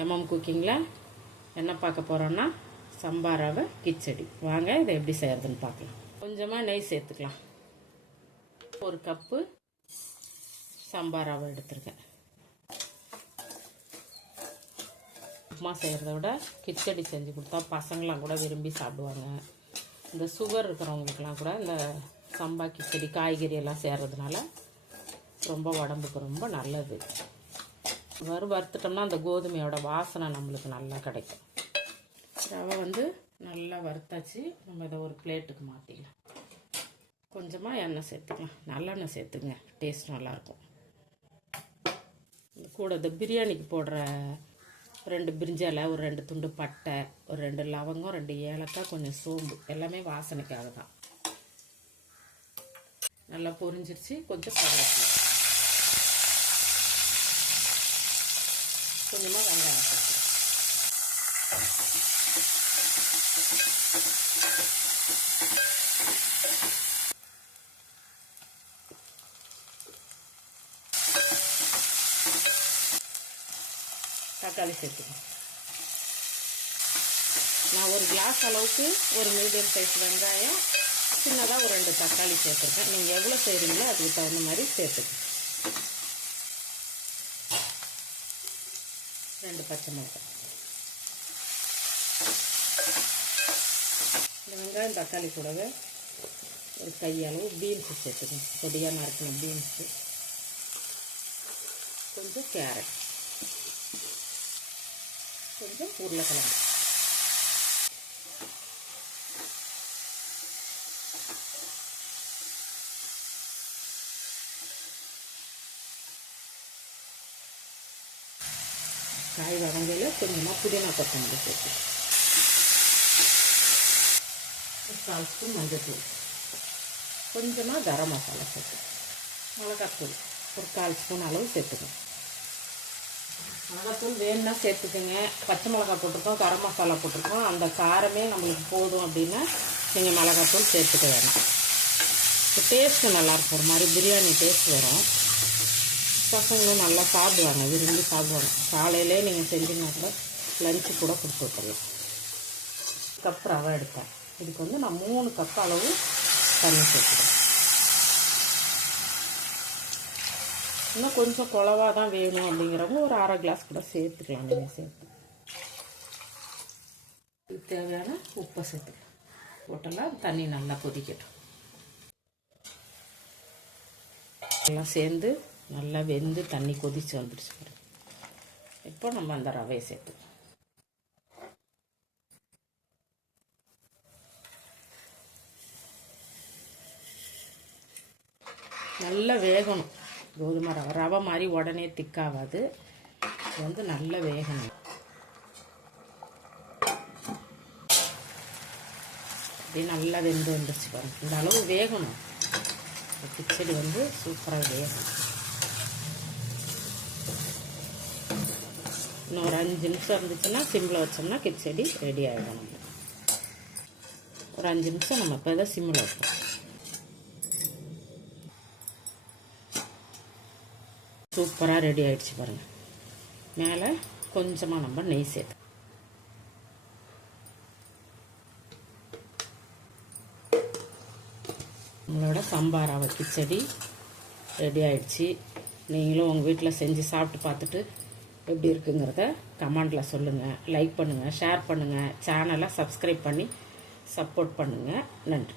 MM குக்கிங்கில் என்ன பார்க்க போகிறோன்னா சம்பா ரவை கிச்சடி. வாங்க இதை எப்படி செய்கிறதுன்னு பார்க்கலாம். கொஞ்சமாக நெய் சேர்த்துக்கலாம். ஒரு கப்பு சம்பா ரவை எடுத்துருக்கேன். உப்புமா செய்கிறத விட கிச்சடி செஞ்சு கொடுத்தா பசங்களாம் கூட விரும்பி சாப்பிடுவாங்க. இந்த சுகர் இருக்கிறவங்களுக்கெல்லாம் கூட இந்த சம்பா கிச்சடி காய்கறி எல்லாம் சேர்றதுனால ரொம்ப உடம்புக்கு ரொம்ப நல்லது. வறுத்துட்டோம்னா அந்த கோதுமையோட வாசனை நம்மளுக்கு நல்லா கிடைக்கும். ரவை நல்லா வறுத்தாச்சு. நம்ம இதை ஒரு பிளேட்டுக்கு மாற்றிக்கலாம். கொஞ்சமாக எண்ணெய் சேர்த்துக்கலாம். நல்லெண்ணெய் சேர்த்துங்க, டேஸ்ட் நல்லாயிருக்கும். கூட இந்த பிரியாணிக்கு போடுற 2 பிரிஞ்சி இலை, ஒரு 2 துண்டு பட்டை, ஒரு 2 லவங்கம், 2 ஏலக்காய், கொஞ்சம் சோம்பு, எல்லாமே வாசனைக்காக தான். நல்லா பொரிஞ்சிருச்சு. கொஞ்சம் கருவேப்பிலை, கொஞ்சமாக வெங்காயம் சேர்த்து, தக்காளி சேர்த்துக்கணும். நான் ஒரு கிளாஸ் அளவுக்கு ஒரு மீடியம் சைஸ் வெங்காயம், சின்னதாக ஒரு 2 தக்காளி சேர்த்துருக்கேன். நீங்கள் எவ்வளோ செய்கிறீங்களோ அதுக்கு தகுந்த மாதிரி சேர்த்துக்கணும். 2 பச்சை மிளகாய். இந்த வெங்காயம் தக்காளி கூடவே ஒரு கையளவு பீன்ஸு சேர்த்துக்கணும். பொடியாக நறுக்கணும் பீன்ஸு, கொஞ்சம் கேரட், கொஞ்சம் உருளைக்கிழங்கு. காய் வதங்கையில் கொஞ்சமாக புதினா கொத்தமல்லி சேர்த்து, ஒரு 1/4 ஸ்பூன் மஞ்சள்தூள், கொஞ்சமாக கரம் மசாலா சேர்த்து, மிளகாத்தூள் ஒரு 1/4 ஸ்பூன் அளவு சேர்த்துக்கணும். மிளகாத்தூள் வேணுன்னா சேர்த்துக்கோங்க. பச்சை மிளகாய் போட்டிருக்கோம், கரம் மசாலா போட்டிருக்கோம். அந்த காரமே நம்மளுக்கு போதும் அப்படின்னா நீங்கள் மிளகாத்தூள் சேர்த்துக்க வேணாம். டேஸ்ட்டு நல்லாயிருக்கும். ஒரு மாதிரி பிரியாணி டேஸ்ட் வரும். பசங்களும் நல்லா சாப்பிடுவாங்க, விரும்பி சாப்பிடுவாங்க. காலையிலே நீங்கள் செஞ்சீங்கன்னா கூட லஞ்சு கூட கொடுத்து விட்டுடலாம். கப் ரவை எடுத்தேன். இதுக்கு நான் 3 கப் அளவு தண்ணி சேர்த்துக்கிறேன். இன்னும் கொஞ்சம் குழவாக தான் வேணும் அப்படிங்கிறவங்க ஒரு 1/2 கிளாஸ் கூட சேர்த்துக்கலாம். நீங்கள் சேர்த்து இதுக்கு தேவையான உப்பை சேர்த்துக்கலாம். போட்டெல்லாம் தண்ணி நல்லா கொதிக்கட்டும். எல்லாம் சேர்ந்து நல்லா வெந்து தண்ணி கொதித்து வந்துடுச்சு. இப்போ நம்ம அந்த ரவையை சேர்த்துக்கலாம். நல்லா வேகணும். கோதுமை ரவை மாதிரி உடனே திக்காகாது. இது நல்லா வேகணும். அப்படியே நல்லா வெந்து வந்துடுச்சு பாருங்க. இந்த அளவு வேகணும். கிச்சடி சூப்பராக வேகணும். இன்னும் ஒரு 5 நிமிஷம் இருந்துச்சுன்னா சிம்மில் வச்சோம்னா கிச்சடி ரெடி ஆகிடும். ஒரு 5 நிமிஷம் நம்ம இப்போ தான் சிம்மில் வைப்போம். சூப்பராக ரெடி ஆகிடுச்சு பாருங்கள். மேலே கொஞ்சமாக நம்ம நெய் சேர்த்து, நம்மளோட சம்பா ரவை கிச்சடி ரெடி ஆகிடுச்சு. நீங்களும் உங்கள் வீட்டில் செஞ்சு சாப்பிட்டு பார்த்துட்டு எப்படி இருக்குங்கிறத கமெண்டில் சொல்லுங்கள். லைக் பண்ணுங்கள், ஷேர் பண்ணுங்கள், சேனலை சப்ஸ்கிரைப் பண்ணி சப்போர்ட் பண்ணுங்கள். நன்றி.